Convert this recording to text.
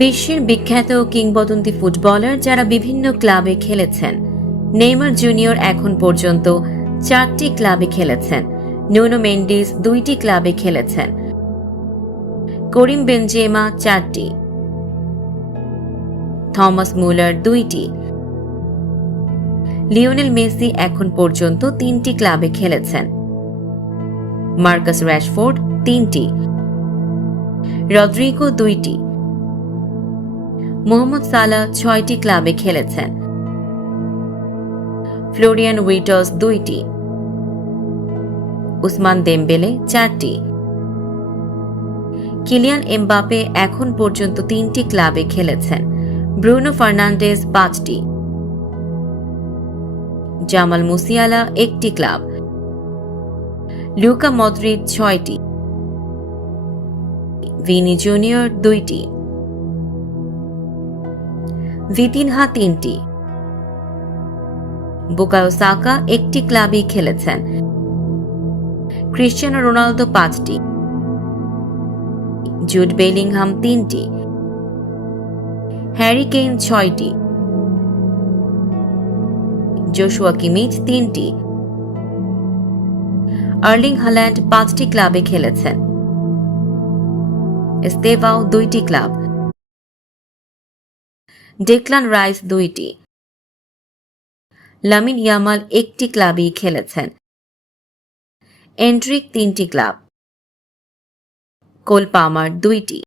বিশ্বের বিখ্যাত কিংবদন্তি ফুটবলার যারা বিভিন্ন ক্লাবে খেলেছেন। নেইমার জুনিয়র এখন পর্যন্ত 4টি ক্লাবে খেলেছেন। নুনো মেন্ডিস 2টি ক্লাবে খেলেছেন। করিম বেনজেমা 4টি, থমাস মুলার 2টি, লিওনেল মেসি এখন পর্যন্ত 3টি ক্লাবে খেলেছেন। মার্কাস র‍্যাশফোর্ড 3টি, রদ্রিগো 2টি, মোহাম্মদ সালাহ 6টি ক্লাবে খেলেছেন। ফ্লোরিয়ান উইটস 2টি, উসমান দেমবেলে 4টি, কিলিয়ান এমবাপে এখন পর্যন্ত 3টি ক্লাবে খেলেছেন। ব্রুনো ফার্নান্ডেজ 5টি, জামাল মুসিয়ালা 1টি ক্লাব, লুকা মদ্রিচ 6টি, ভিনি জুনিয়র 2টি, ভিতিনহা 3টি, বুকায়ো সাকা 1টি ক্লাবেই খেলেছেন। ক্রিস্টিয়ানো রোনালদো 5টি, জুড বেলিংহাম 3টি, হ্যারি কেইন 6টি, জোশুয়া কিমিচ 3টি, আর্লিং হাল্যান্ড 5টি ক্লাবে খেলেছেন। এস্তেভাও 2টি ক্লাব, ডেকলান রাইস 2টি, লামিন ইয়ামাল 1টি ক্লাবেই খেলেছেন। এন্ড্রিক 3টি ক্লাব, কোল পামার 2টি।